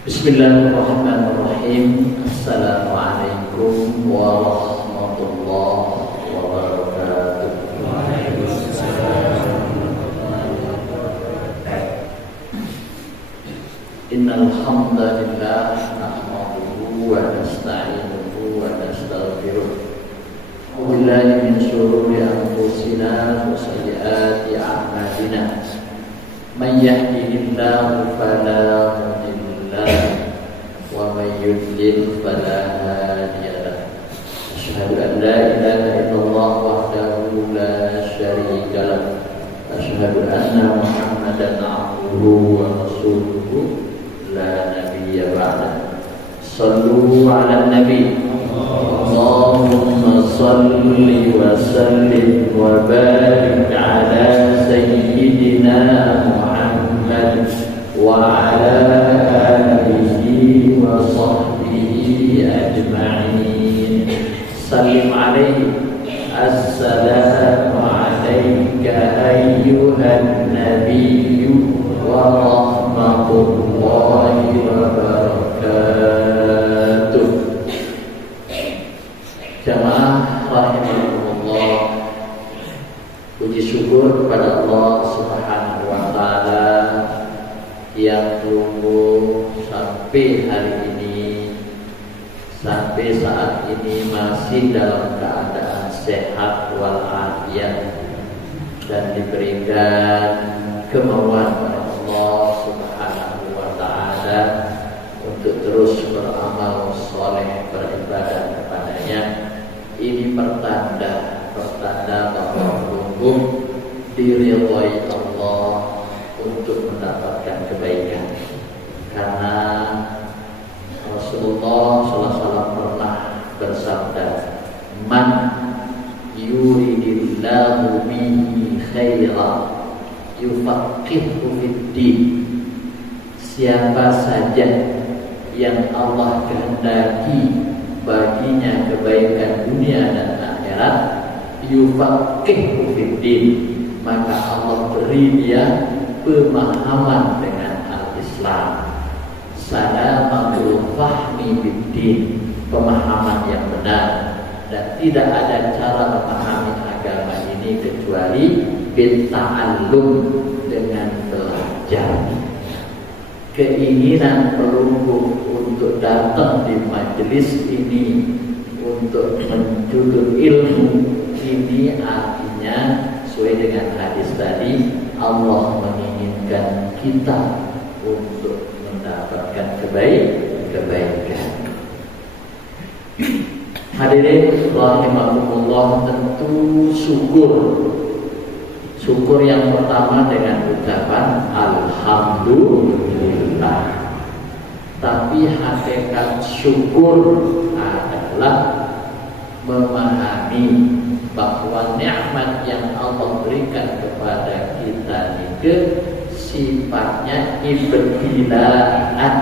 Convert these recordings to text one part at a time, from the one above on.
Bismillahirrahmanirrahim. Assalamualaikum warahmatullahi wabarakatuh. Innal hamdalillah nahmaduhu wa nasta'inuhu wa nastaghfiruh. Billahi min shururi anfusina wa sayyiati a'malina. Man yahdihillahu fala mudilla wa man yudlil fala hadiya lahu. Asyhadu an la ilaha illallah wahdahu la syarika lahu. Asyhadu anna Muhammadan abduhu wa rasuluhu la nabiyya ba'da. Shallu 'alan nabi. Allahumma shalli wa sallim wa barik 'ala sayyidina Muhammad wa 'ala alihi wa sahbihi ajma'in. Sallim alaihi. Assalamu alayka ayyuhan nabiyyu wa rahmatullahi wa barakatuh. Jamaah rahimakumullah, puji syukur kepada Allah Subhanahu wa taala yang tunggu sampai hari ini, sampai saat ini masih dalam keadaan sehat walafiat dan diberikan kemauan oleh Allah Subhanahu wa taala untuk terus beramal soleh, beribadah kepadanya. Ini pertanda bahwa sungguh diridhai Allah untuk mendapatkan kebaikan. Karena Rasulullah SAW pernah bersabda, "Man yuridillahu bihi khairan yufaqihuhu fid-din." Siapa saja yang Allah kehendaki baginya kebaikan dunia dan akhirat, yufaqihuhu fid-din, maka Allah beri dia pemahaman dengan al-Islam. Salamatul fahmi bid-din, pemahaman yang benar, dan tidak ada cara memahami agama ini kecuali bitta'allum, dengan belajar. Keinginan pelungguh untuk datang di majelis ini untuk menuntut ilmu, ini artinya sesuai dengan hadis tadi, Allah menginginkan kita untuk mendapatkan kebaikan. Hadirin rahimakumullah, tentu syukur yang pertama dengan ucapan alhamdulillah. Tapi hakikat syukur adalah memahami bahwa nikmat yang Allah berikan kepada kita itu sifatnya ibtilaan.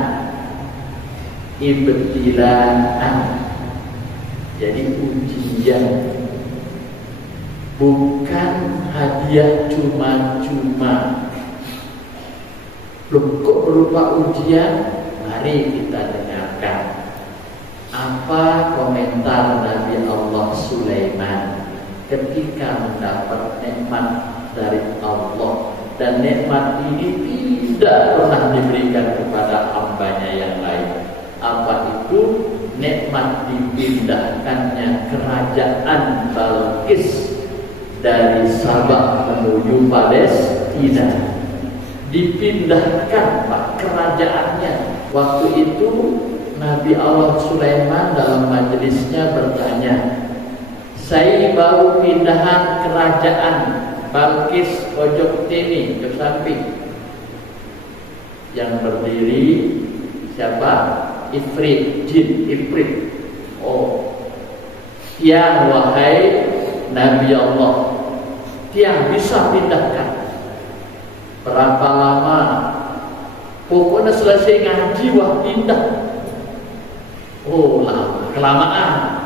Jadi ujian, bukan hadiah cuma-cuma. Loh, kok berupa ujian? Mari kita dengarkan apa komentar Nabi Allah Sulaiman ketika mendapat nikmat dari Allah, dan nikmat ini tidak pernah diberikan kepada hambanya yang lain. Apa itu? Nikmat dipindahkannya kerajaan Balqis dari Sabah menuju Palestina. Dipindahkan Pak kerajaannya. Waktu itu Nabi Allah Sulaiman dalam majelisnya bertanya, "Saya baru pindahan kerajaan Balqis pojok sini ke samping." Yang berdiri siapa? Ifrit. Oh, tiang wahai Nabi Allah, tiang bisa pindahkan. Berapa lama? Pokoknya selesai ngaji wah pindah. Oh lama, kelamaan.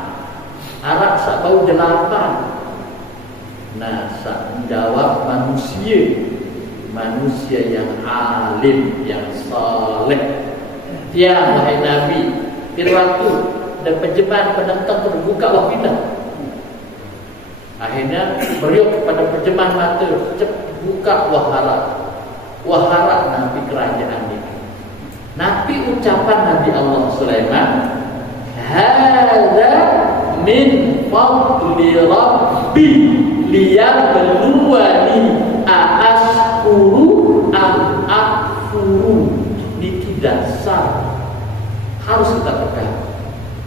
Arak sak bau 8. Nah, sak menjawab manusia yang alim, yang saleh, tiang wahai Nabi, waktu dan penjemahan penentang terbuka wafidah. Akhirnya beliau kepada penjemahan mata, buka wahara Nabi kerajaan ini. Nabi ucapan Nabi Allah Sulaiman, hadza min fadli rabbi liyabluwani aashkuru am akfuru. Ini tidak sah, harus kita pegang.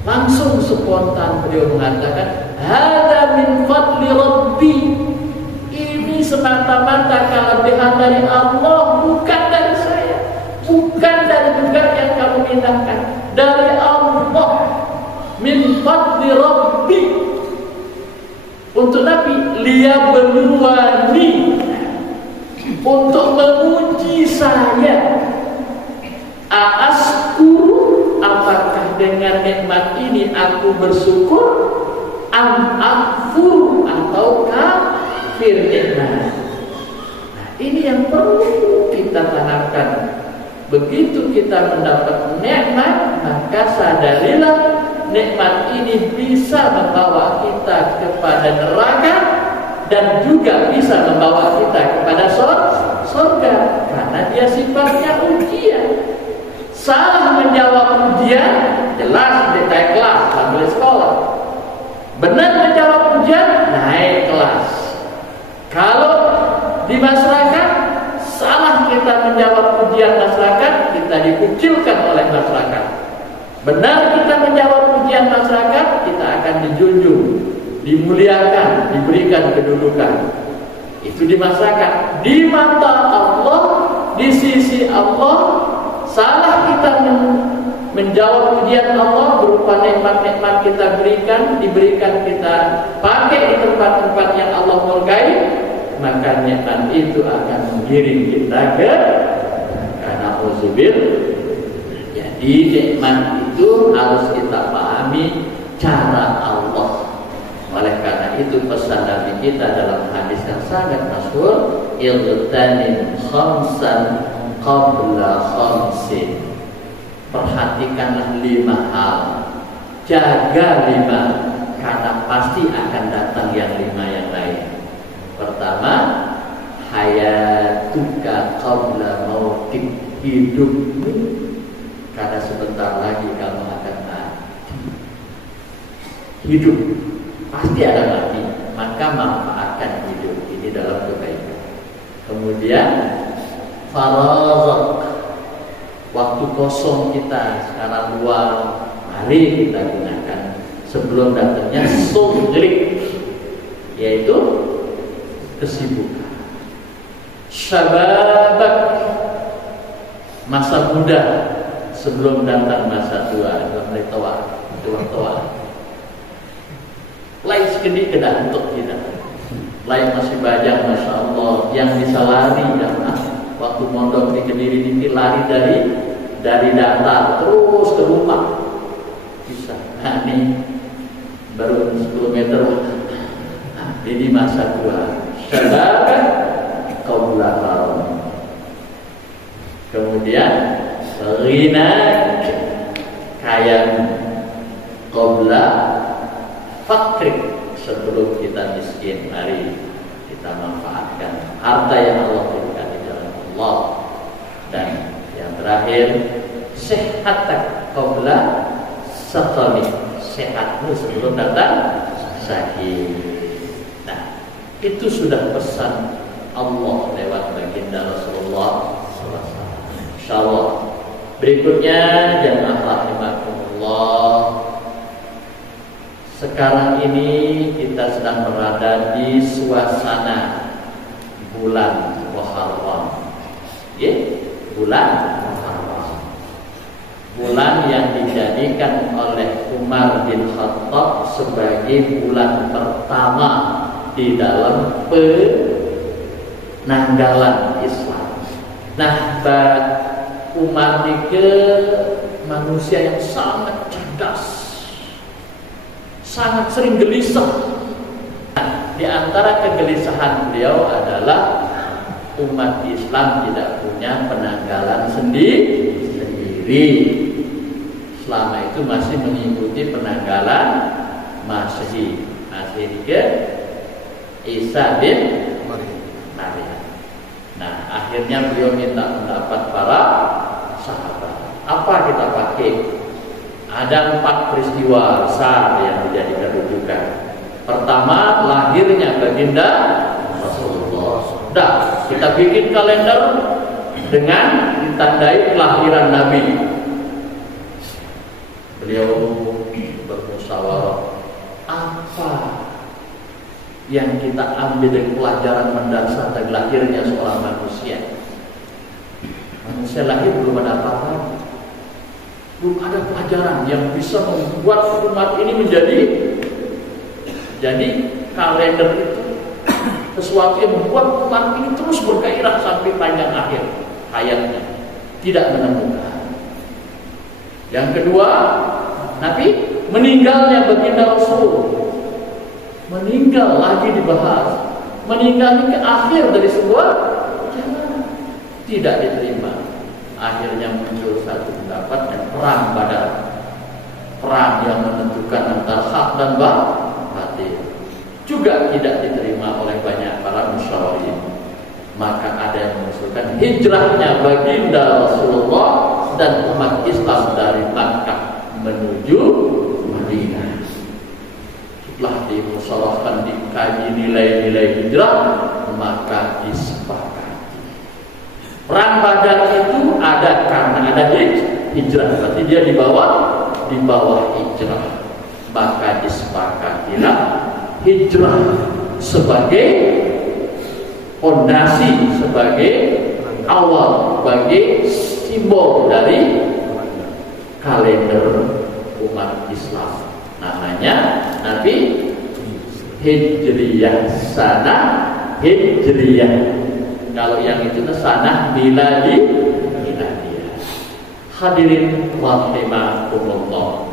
Langsung spontan beliau mengatakan, hadza min fadli rabbi. Ini semata-mata kelebihan dari Allah, bukan dari saya, bukan dari juga yang kamu mintakan, dari Allah. Min fadli rabbi. Untuk Nabi, liyabluwani, untuk menguji saya. Aaskuru, apakah dengan nikmat ini aku bersyukur, am akfur, atau kafir nikmat. Nah, ini yang perlu kita tanamkan. Begitu kita mendapat nikmat, maka sadarilah nikmat ini bisa membawa kita kepada neraka dan juga bisa membawa kita kepada surga, karena dia sifatnya ujian. Salah menjawab ujian, jelas naik kelas, sambil sekolah. Benar menjawab ujian, naik kelas. Kalau di masyarakat, salah kita menjawab ujian masyarakat, kita dikucilkan oleh masyarakat. Benar kita menjawab ujian masyarakat, kita akan dijunjung, dimuliakan, diberikan kedudukan. Itu di masyarakat. Di mata Allah, di sisi Allah, salah kita menjawab ujian Allah berupa nikmat-nikmat kita diberikan kita pakai di tempat-tempat yang Allah murkai, maka nikmat itu akan mengiring kita ke karena uzubil. Jadi nikmat itu harus kita pahami cara Allah. Oleh karena itu pesan Nabi kita dalam hadis yang sangat masyhur, iltanim khamsan qabla khamsin. Perhatikanlah 5 hal, jaga 5, karena pasti akan datang yang 5 yang lain. Pertama, hayatuka qabla mautik, hidupmu karena sebentar lagi kamu akan mati. Hidup pasti ada mati, maka manfaatkan hidup ini dalam kebaikan. Kemudian faragh, waktu kosong kita sekarang luang, mari kita gunakan sebelum datangnya sugrik, yaitu kesibukan. Syababak, masa muda sebelum datang masa tua, tua. Lain sekali kedah untuk kita. Lain masih banyak, masya Allah, yang bisa lari ya. Waktu mondok di Kediri ini lari dari data terus ke rumah bisa. Nah ini baru 10 meter. Ini masa tua. Syababak qabla haram. Kemudian ghina, kaya qabla fakir, sebelum kita miskin. Mari kita manfaatkan harta yang Allah berikan di jalan Allah. Dan yang terakhir, sehatak qabla saqami, sehatmu sebelum datang sakit. Nah, itu sudah pesan Allah lewat baginda Rasulullah SAW. Insyaallah. Berikutnya, jamaah rahimakumullah, sekarang ini kita sedang berada di suasana bulan Muharram. Bulan Muharram. Bulan yang dijadikan oleh Umar bin Khattab sebagai bulan pertama di dalam penanggalan Islam. Nah, Umar itu manusia yang sangat cerdas, sangat sering gelisah. Nah, di antara kegelisahan beliau adalah umat Islam tidak punya penanggalan sendiri. itu masih mengikuti penanggalan Masehi ke Isa bin Maryam. Nah, akhirnya beliau minta pendapat para sahabat. Apa kita pakai? Ada 4 peristiwa besar yang dijadikan rujukan. Pertama, lahirnya baginda Rasulullah. Sudah, kita bikin kalender dengan ditandai kelahiran Nabi. Beliau bermusyawarah, apa yang kita ambil dari pelajaran mendasar dari lahirnya seorang manusia? Manusia lahir belum ada apa-apa, belum ada pelajaran yang bisa membuat umat ini menjadi. Jadi kalender itu sesuatu yang membuat umat ini terus bergairah sampai panjang akhir hayatnya, tidak menemukan. Yang kedua, Nabi meninggalnya baginda Rasul. Meninggal lagi dibahas. Meninggal ke akhir dari sebuah perjalanan, tidak diterima. Akhirnya muncul satu pendapat dan perang Badar. Perang yang menentukan antara hak dan batil juga tidak diterima oleh banyak para musyawirin. Maka ada yang mengusulkan hijrahnya baginda Rasulullah dan umat Islam dari Makkah menuju Madinah. Setelah dimusyawarahkan, dikaji nilai-nilai hijrah, maka disepakati. Perang Badar itu ada karena ada hijrah, berarti dia di bawah hijrah. Maka disepakatilah hijrah sebagai fondasi, sebagai awal, sebagai simbol dari kalender umat Islam. Namanya Nabi Hijriyah, sanah Hijriyah. Kalau yang itu sanah miladiyah. Hadirin rahimakumullah.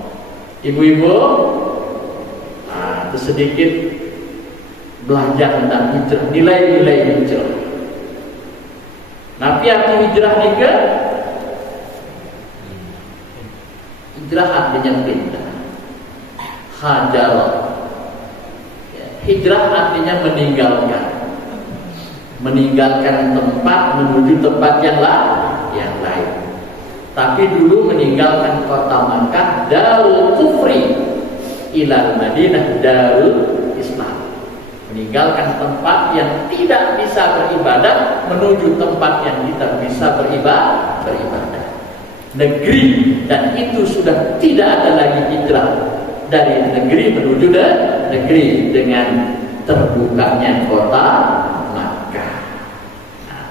Ibu-ibu, sedikit belajar tentang hijrah, nilai-nilai hijrah. Nabi arti hijrah juga, hijrah artinya pindah. Hajar, hijrah artinya meninggalkan tempat menuju tempat yang lain. Tapi dulu meninggalkan kota Makkah, Darul Kufri, ilal Madinah, Darul Islam. Meninggalkan tempat yang tidak bisa beribadah menuju tempat yang kita bisa beribadah. Negeri, dan itu sudah tidak ada lagi hijrah dari negeri menuju negeri dengan terbukanya kota Makkah. Nah,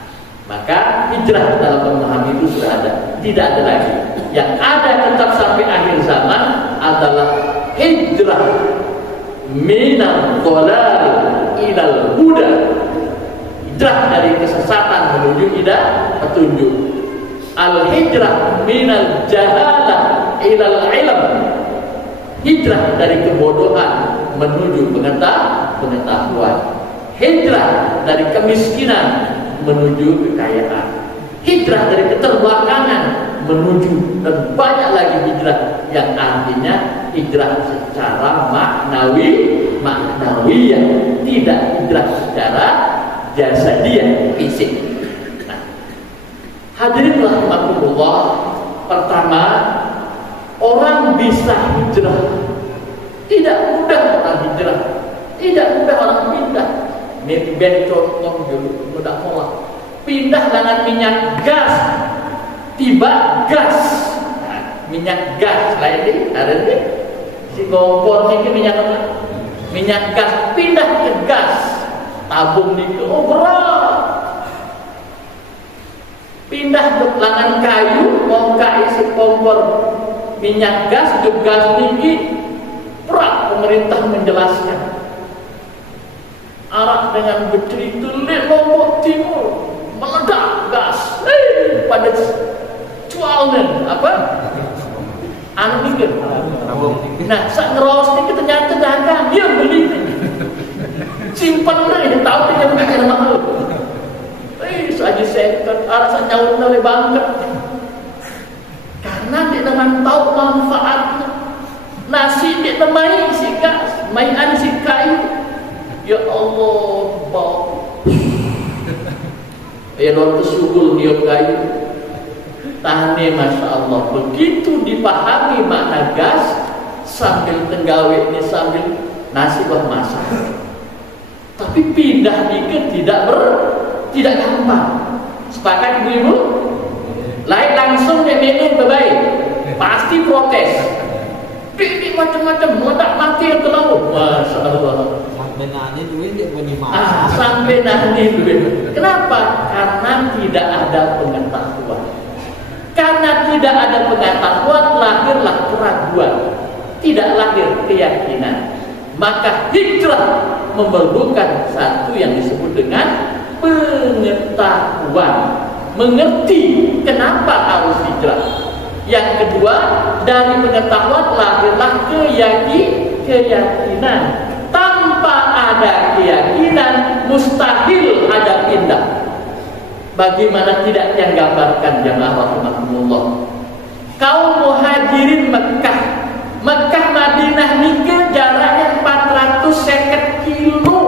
maka hijrah dalam memahami itu sudah ada, tidak ada lagi. Yang ada tetap sampai akhir zaman adalah hijrah minal dhalal ilal huda. Hijrah dari kesesatan menuju petunjuk. Al-hijrah minal jahalah ilal ilm. Hijrah dari kebodohan menuju pengetahuan. Hijrah dari kemiskinan menuju kekayaan. Hijrah dari keterbelakangan menuju, dan banyak lagi hijrah yang artinya hijrah secara maknawiyah, tidak hijrah secara jasadiyah, fisik. Nah, hadirin rahimakumullah, pertama, orang bisa hijrah. Tidak mudah orang hijrah, tidak mudah orang pindah. Ini ben contoh dulu, mudah pola. Pindah dengan minyak gas, tiba gas. Nah, minyak gas lain ini, ada ini. Si kompor ini minyak apa? Minyak gas, pindah ke gas. Tabung ini, oh berat. Pindah ke langan kayu, mau isi kompor minyak gas, ke gas tinggi. Berat, pemerintah menjelaskan. Arah dengan bercerita Lombok Timur meledak gas. Pada cualnya apa? Anu dikit. Nah, sak ngeros dikit ternyata dagang dia beli. Simpan deh, tahu dia bukan mahal. Saja saya arah sak nyawa oleh banget. Karena dia dia teman tahu manfaatnya. Nasi dia temai sikat, mainan sikat. Ya Allah, bau. Ya luar kesugul dia kayu. Tane Masya Allah. Begitu dipahami makna gas, sambil tenggawe ini sambil nasi buat masak. Tapi pindah dikit tidak gampang. Sepakat ibu-ibu? Lain langsung dia minum baik, pasti protes. Ini macam-macam, mau tak mati yang terlalu. Masya Allah. Sampai nani duit dia punya masak. Sampai nani duit. Kenapa? Karena tidak ada pengetahuan. Karena tidak ada pengetahuan, lahirlah keraguan. Tidak lahir keyakinan. Maka hijrah memerlukan satu yang disebut dengan pengetahuan. Mengerti kenapa harus hijrah. Yang kedua, dari pengetahuan lahirlah keyakinan. Tanpa ada keyakinan, mustahil ada pindah. Bagaimana tidak yang gambarkan jamaah rahimahumullah. Kaum muhajirin Mekah Madinah nikah jaraknya 450 kilo.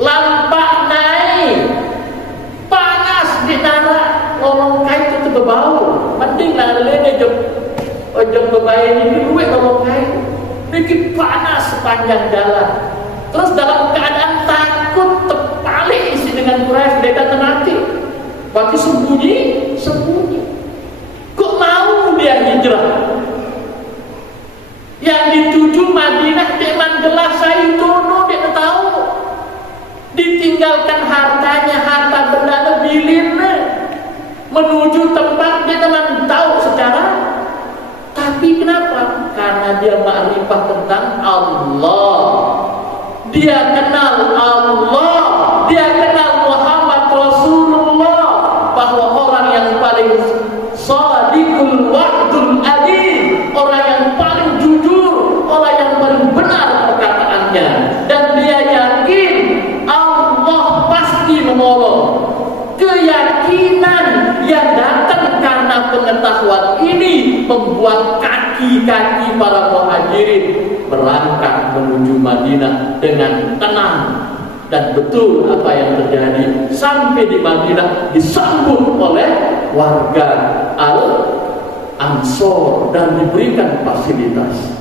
Lampak naik, panas di darat, lorong kain itu berbau. Mending lah lele ojong bebayi ini duit lorong kain. Bikin panas sepanjang jalan. Terus dalam keadaan takut terbalik isi dengan Quraisy, dia datang mati. Waktu sembunyi. Kok mau dia hijrah? Yang dituju Madinah dia jelas saya tono dia tahu. Ditinggalkan hartanya, harta benda bilin menuju tempat dia teman tahu secara. Tapi kenapa? Karena dia makrifah tentang Allah. Dia kenal Allah, dia kenal Muhammad Rasulullah, bahwa orang yang paling shadiqul wa'dul amin, orang yang paling jujur, orang yang paling benar perkataannya, dan dia yakin Allah pasti menolong. Keyakinan yang datang karena pengetahuan ini membuat kaki-kaki para muhajirin berangkat menuju Madinah dengan tenang. Dan betul apa yang terjadi. Sampai di Madinah disambut oleh warga Al-Ansor dan diberikan fasilitas.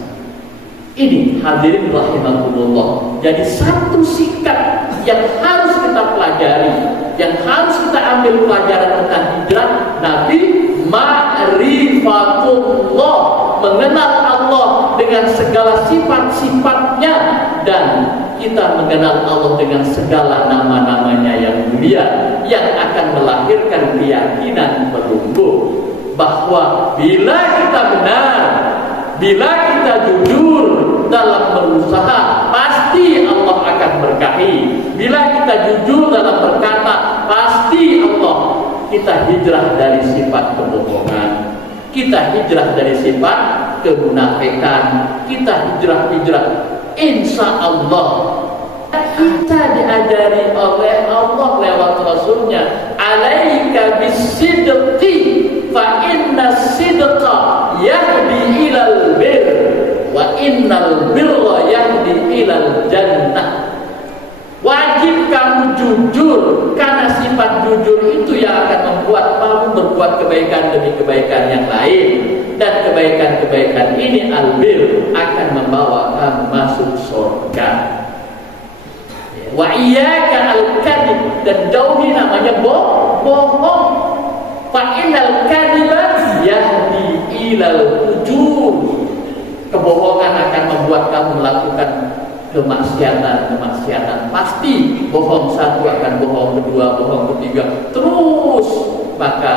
Ini hadirin rahimakumullah. Jadi satu sikap yang harus kita pelajari, yang harus kita ambil pelajaran tentang hijrah, Nabi ma'rifatullah, mengenal Allah dengan segala sifat-sifatnya, dan kita mengenal Allah dengan segala nama-namanya yang mulia, yang akan melahirkan keyakinan bertumbuh bahwa bila kita benar, bila kita jujur dalam berusaha, pasti Allah akan berkahi. Bila kita jujur dalam berkata, pasti Allah. Kita hijrah dari sifat kebohongan, kita hijrah dari sifat kemunafikan, kita hijrah. Insya Allah kita diajari oleh Allah lewat Rasulnya, alaika bisidqi fa inna sidqa yahdi ilal bir wa innal birra yahdi ilal jannah. Wajib kamu jujur, karena sifat jujur itu yang akan membuat kamu berbuat kebaikan demi kebaikan yang lain, dan kebaikan-kebaikan ini albir akan membawa kamu masuk surga. Wa iyyaka al-kadhib, dan jauhi namanya bohong. Fa innal kadhiba yahdi ilal fujur. Kebohongan akan membuat kamu melakukan kemaksiatan. Pasti bohong satu akan bohong kedua, bohong ketiga, terus maka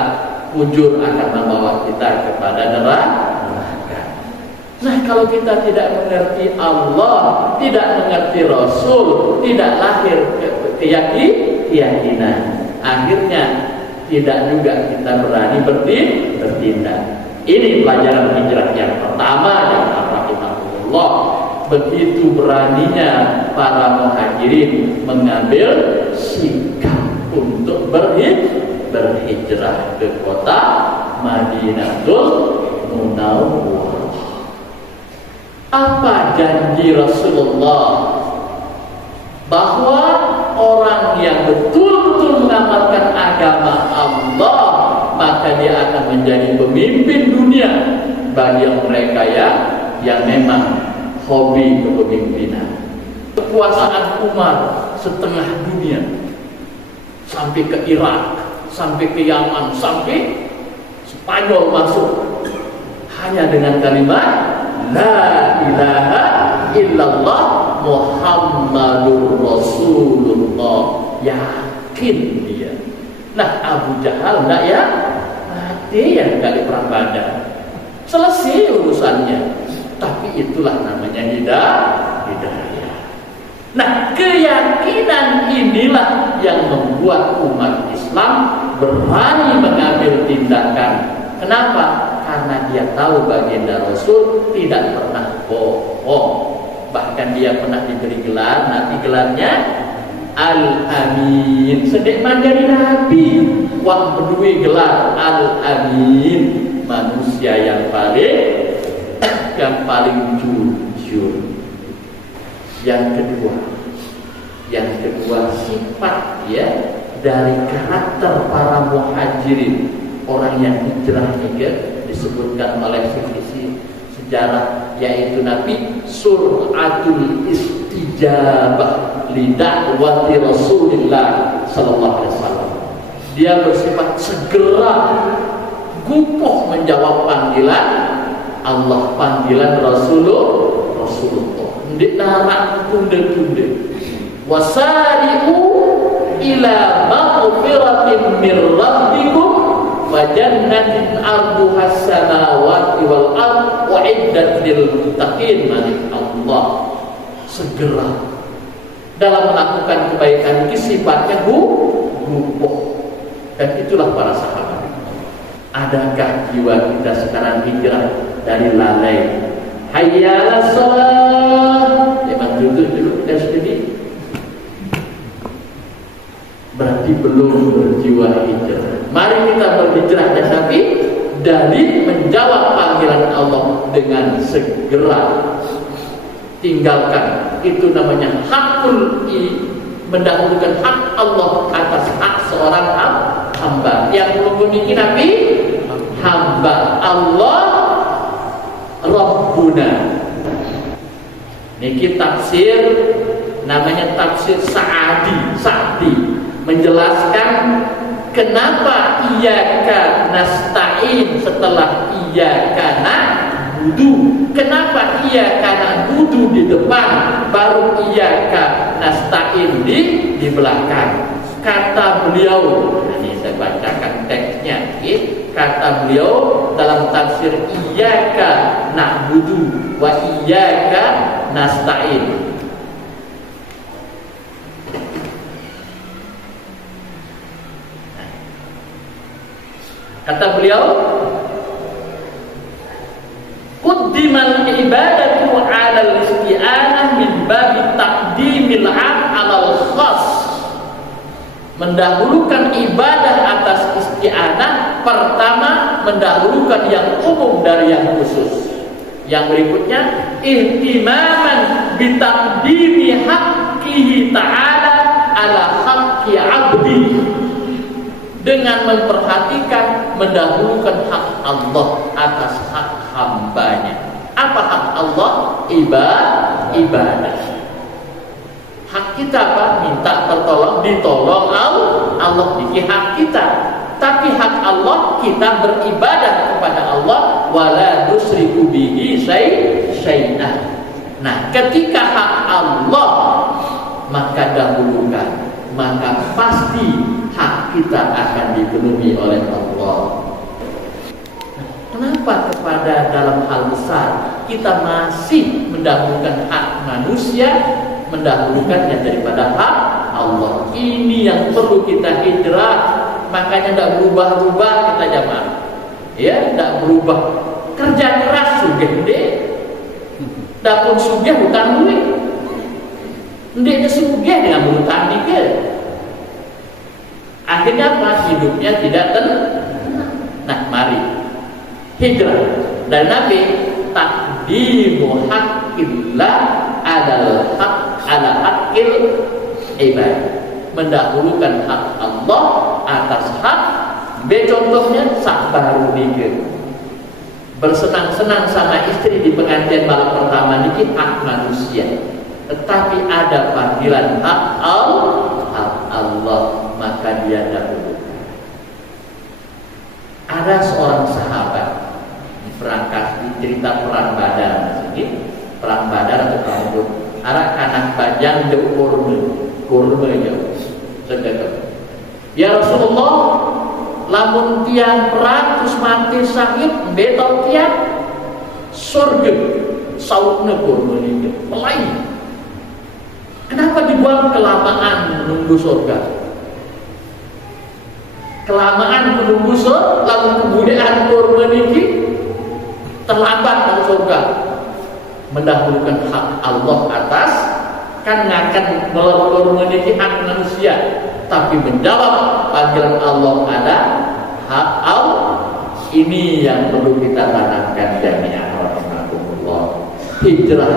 fujur akan membawa kita kepada neraka. Nah, kalau kita tidak mengerti Allah, tidak mengerti Rasul, tidak lahir keyakinan, akhirnya tidak juga kita berani bertindak. Ini pelajaran hijrah yang pertama yang rahimahullah. Begitu beraninya para muhajirin mengambil sikap untuk berhijrah ke kota Madinatul Munawwarah. Apa janji Rasulullah? Bahwa orang yang betul-betul mengamalkan agama Allah, maka dia akan menjadi pemimpin dunia bagi mereka yang memang hobi kepemimpinan. Kekuasaan Umar setengah dunia, sampai ke Irak, sampai ke Yaman, sampai Spanyol masuk, hanya dengan kalimat La ilaha illallah Muhammadur Rasulullah. Yakin dia. Nah, Abu Jahal enggak ya? Mati ya kali perang Badar. Selesai urusannya. Tapi itulah namanya hidayah. Nah, keyakinan inilah yang membuat umat Islam berani mengambil tindakan. Kenapa? Karena dia tahu baginda Rasul tidak pernah bohong. Bahkan dia pernah diberi gelar, nanti gelarnya Al-Amin. Sedekman dari Nabi, wah berdua gelar Al-Amin, manusia yang paling jujur. Yang kedua sifat ya dari karakter para muhajirin, orang yang hijrah juga disebutkan oleh sisi sejarah, yaitu Nabi suratul istijabah lida'wati Rasulillah sallallahu alaihi wasallam. Dia bersifat segera gupuh menjawab panggilan Allah, panggilan Rasulullah. Ndik narak tunda-tunda. Wasari'u ila maghfiratin mir rabbikum wa jannatin arduha as-samawati wal ard uiddat lil muttaqin. Allah segera dalam melakukan kebaikan, sifatnya gupuh. Dan itulah para sahabat. Adakah jiwa kita sekarang hijrah dari lalai? Hayya 'alas shalah. Memang duduk dan sedih. Berarti belum berjiwa hijrah. Mari kita berhijrah dan tapi dari menjawab panggilan Allah dengan segera. Tinggalkan, itu namanya hakul mendahulukan hak Allah atas hak seorang hamba. Yang memiliki Nabi hamba Allah Rabbuna. Niki tafsir namanya tafsir Sa'di menjelaskan kenapa iyyaka nasta'in setelah iyyaka na'budu. Kenapa iyyaka na'budu di depan baru iyyaka nasta'in di belakang. Kata beliau, ini saya bacakan teksnya, kata beliau dalam tafsir iyyaka na'budu wa iyyaka nasta'in. Kata beliau, quddimal ibadatu 'ala al-isti'anah min babi taqdimil 'am 'ala al-khass. Mendahulukan ibadah atas isti'anah, pertama mendahulukan yang umum dari yang khusus. Yang berikutnya ihtimaman bi taqdimi haqqihi ta'ala 'ala haqqi 'abdi. Dengan memperhatikan mendahulukan hak Allah atas hak hambanya. Apa hak Allah? Ibadah. Hak kita apa? Minta pertolong, ditolong Allah. Ini hak kita. Tapi hak Allah, kita beribadah kepada Allah, wala nusyriku bihi syai'an. Nah, ketika hak Allah maka dahulukan, maka pasti hak kita akan dipenuhi oleh Allah. Kenapa kepada dalam hal besar kita masih mendahulukan hak manusia, mendahulukannya daripada hak Allah? Ini yang perlu kita hijrah. Makanya tidak berubah-ubah kita jamaah. Ya, tidak berubah. Kerja keras sugih ndek. Dapun sugih hutang duit. Ndek sugih dengan hutang dikit. Akhirnya apa? Hidupnya tidak tenang. Nah, mari hijrah. Dan Nabi taqdimu haqqillah adal haq ala haqqil ibad, mendahulukan hak Allah atas hak. Contohnya sabar nikah, bersenang-senang sama istri di pengantin malam pertama niki hak manusia, tetapi ada panggilan hak Allah, maka dia dahulukan. Ada seorang sahabat berangkat di cerita perang Badar, perang Badar atau perang Uhud. Arak kanak bajang jauh kurma jauh sedekah. Ya Rasulullah, lamun tiang perang terus mati sakit, betol tiang surga sautna kurma ini pelai. Kenapa dibuang kelamaan menunggu surga? Kelamaan menunggu surga, lalu kemudian kurma ini terlambat ke surga. Mendahulukan hak Allah atas, kan ngakan melorong memiliki hak manusia, tapi menjawab panggilan Allah ada hak Allah. Ini yang perlu kita tanamkan jami'ah rahimahumullah. Hijrah,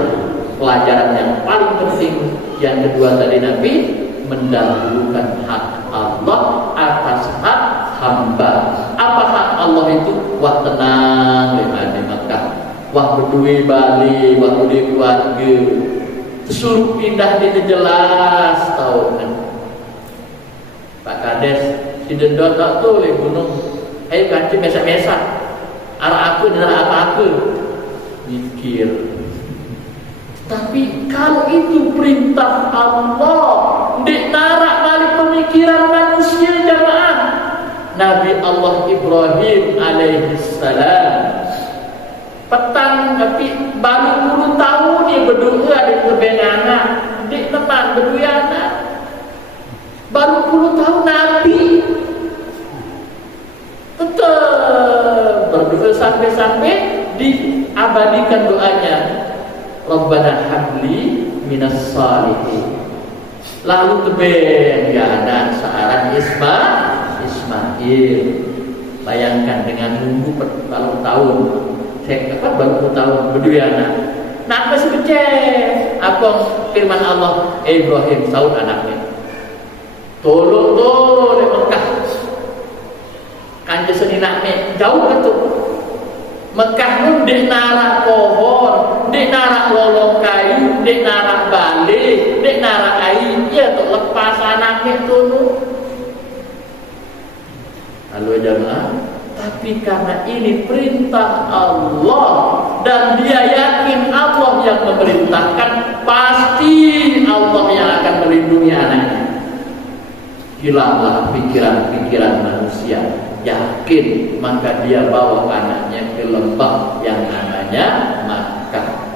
pelajaran yang paling penting. Yang kedua tadi Nabi mendahulukan hak Allah atas hak hamba. Apa hak Allah itu? Wah tenang di Makkah, wah berdua Bali, wah berdua keluarga, suruh pindah di jelas tahu kan. Pak Kades di dendot tuh le gunung, ayo ganti mesa-mesa, arah aku dan arah apa aku mikir. Tapi kalau itu perintah Allah, dek narak balik pemikiran manusia jamaah. Nabi Allah Ibrahim alaihissalam petang tapi baru 10 tahun dia berdoa di kebenana di tempat berduyana, baru 10 tahun Nabi tetap berdoa sampai diabadikan doanya, Rabbana habli minas salihin. Lalu teben ya anak searah Ismail. Bayangkan dengan nunggu baru tahun, baru tahun berdua anak. Nak masih beceh. Apa firman Allah? Ibrahim saud anaknya. Tolong Mekah. Kanjeng seni nakme jauh betul. Mekah nun dek narak pohon, dek narak lolong kayu, dek narak balik, dek narak air. Ya untuk lepas anaknya tu. Lalu jemaah, tapi karena ini perintah Allah dan dia yakin Allah yang memerintahkan, pasti Allah yang akan melindungi anaknya. Hilanglah pikiran-pikiran manusia. Yakin, maka dia bawa anaknya ke lembah yang namanya Makkah.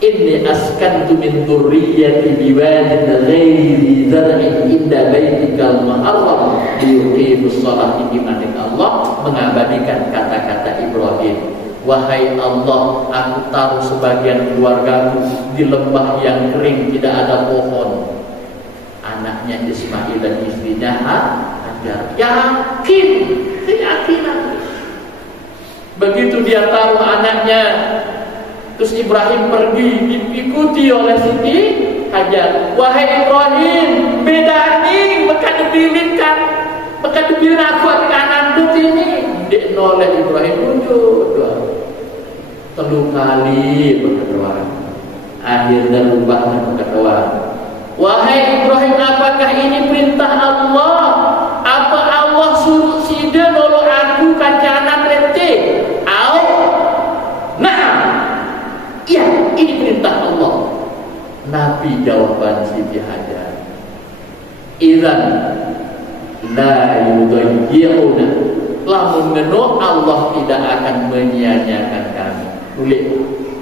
Inni askantu min dzurriyyati biwadin ghairi zar'in inda baitikal muharram liyuqimus sholata di mana Allah mengabadikan kata-kata Ibrahim. Wahai Allah, aku taruh sebagian keluargaku di lembah yang kering, tidak ada pohon. Anaknya Ismail dan istrinya Hajar yakin, keyakinan. Begitu dia taruh anaknya, terus Ibrahim pergi diikuti oleh Siti Hajar. Wahai Ibrahim, beda nih, maka dibilitkan, maka dibilin aku di kanan tuh ini. Dek noleh Ibrahim muncul telu kali berdoa. Akhirnya rubahnya berdoa. Wahai Ibrahim, apakah ini perintah Allah? Apa Allah suruh sida nolong aku kancana berhenti? Iya, ini perintah Allah. Nabi jawaban Siti Hajar, idzan la yudayyi'una, lamun ngeno Allah tidak akan menyia-nyiakan kami. Boleh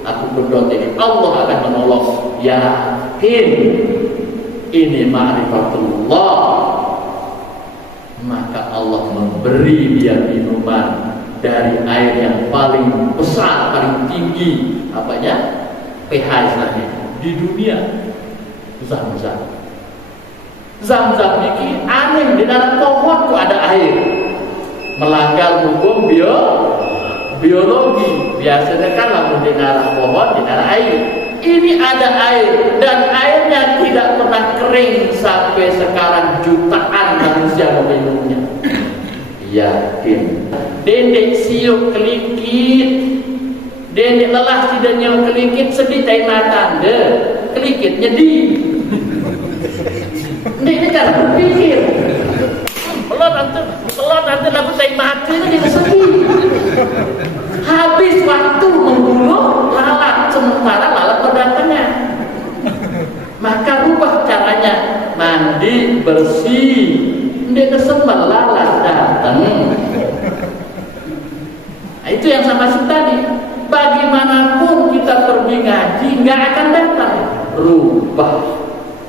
aku berdoa ini Allah akan menolong. Yakin ini ma'rifatullah, maka Allah memberi dia minuman dari air yang paling besar, paling tinggi, apanya? pH istilahnya di dunia, Zam-Zam. Zam-Zam ini aneh, di dalam pohon itu ada air. Melanggar hukum biologi. Biasanya kan lamun di arah pohon, di arah air. Ini ada air dan airnya tidak pernah kering sampai sekarang jutaan manusia meminumnya. Yakin. Dendek siuk kelikit, dendek lelah tidak nyawa kelikit sedih tai matanda, kelikit nyedi. Ini cara berpikir. Pelot nanti lagu tai mati ini sedih. Habis waktu membunuh lalat, sementara lalat berdatangan. Maka rubah caranya, mandi bersih. Dia kesempatan lalat datang. Nah, itu yang sama si tadi. Bagaimanapun kita pergi ngaji, nggak akan datang. Rubah.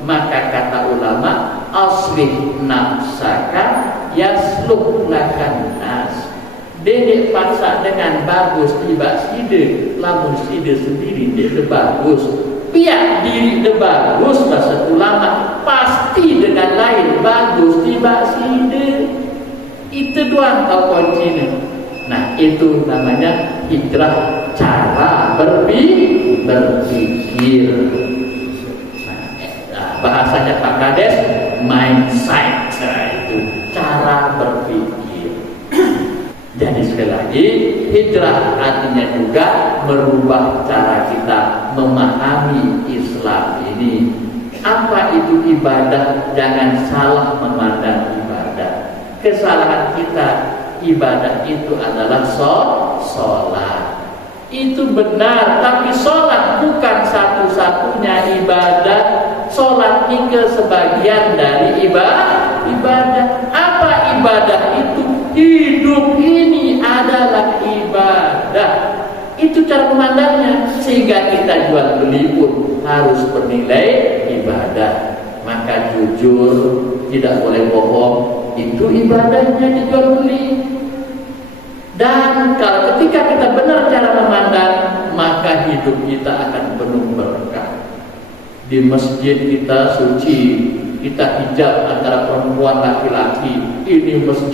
Maka kata ulama, aslih nafsaka yasluk lakan nas. Dedek paksa dengan bagus tiba side, lamun side sendiri dia bagus. Pihak diri dia bagus, bahasa ulama pasti dengan lain bagus tiba side. Itu doang kau kuncinya. Nah itu namanya hijrah cara berpikir. Nah, bahasanya Pak Kades mindset, itu cara berpikir. Jadi sekali lagi, hijrah artinya juga merubah cara kita memahami Islam ini. Apa itu ibadah? Jangan salah memandang ibadah. Kesalahan kita, ibadah itu adalah sholat. Itu benar, tapi sholat bukan satu-satunya ibadah. Sholat ini sebagian dari ibadah. Apa ibadah itu? Hidup ini adalah ibadah. Itu cara memandangnya. Sehingga kita jual beli pun harus bernilai ibadah. Maka jujur, tidak boleh bohong. Itu ibadahnya dijual beli. Dan kalau ketika kita benar cara memandang, maka hidup kita akan penuh berkah. Di masjid kita suci, kita hijab antara perempuan laki-laki. Ini masjid